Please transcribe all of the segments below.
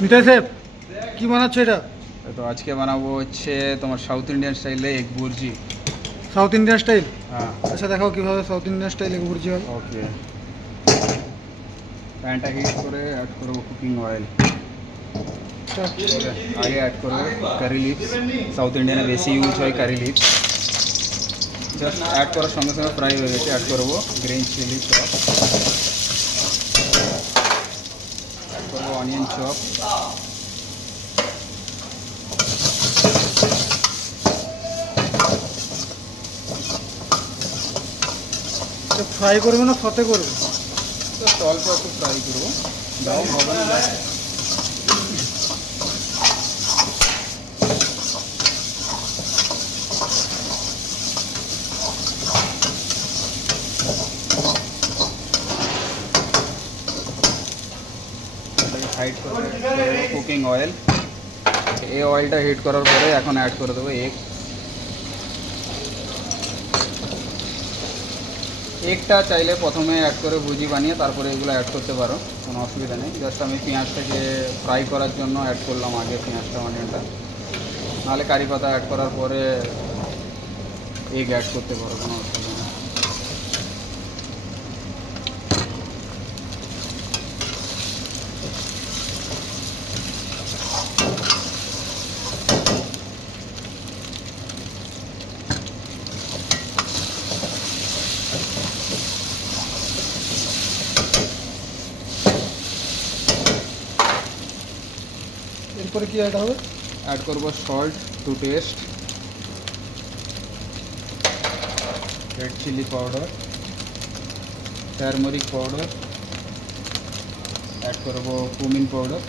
নিতাই সাহেব কি বানাচ্ছ এটা? তো আজকে বানাবো হচ্ছে তোমার সাউথ ইন্ডিয়ান স্টাইলে egg bhurji. South Indian style? হ্যাঁ। আচ্ছা দেখাও কিভাবে south Indian style egg bhurji হয়। ওকে, প্যানটা হিট করে অ্যাড করবো কুকিং অয়েল। আগে অ্যাড করবো কারি লিভস। সাউথ ইন্ডিয়ানে বেশি ইউজ হয় কারি লিভস। জাস্ট অ্যাড করার সঙ্গে সঙ্গে ফ্রাই হয়ে গেছে। অ্যাড করবো গ্রিন চিলি চপ, অ্যাড করবো অনিয়ন চপ, ফ্রাই করবে না সতে করবে? জাস্ট অল্প একটু ফ্রাই করবো। দাও হবে না। হাইট করে কুকিং অয়েল। এই অয়েলটা হিট করার পরে এখন অ্যাড করে দেবো এগ। এগটা চাইলে প্রথমে অ্যাড করে ভুজি বানিয়ে তারপরে এগুলো অ্যাড করতে পারো, কোনো অসুবিধা নেই। জাস্ট আমি পেঁয়াজটাকে ফ্রাই করার জন্য অ্যাড করলাম আগে পেঁয়াজটা, অনিয়নটা। নাহলে কারি পাতা অ্যাড করার পরে এগ অ্যাড করতে পারো, কোনো অসুবিধা নেই। এরপরে কি অ্যাড হবে? অ্যাড করবো salt to taste, red chilli powder, turmeric powder, add করবো কুমিন পাউডার।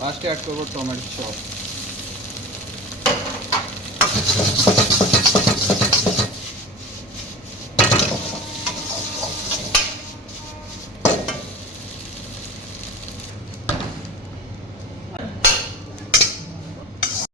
লাস্টে অ্যাড করবো টমেটো চপ।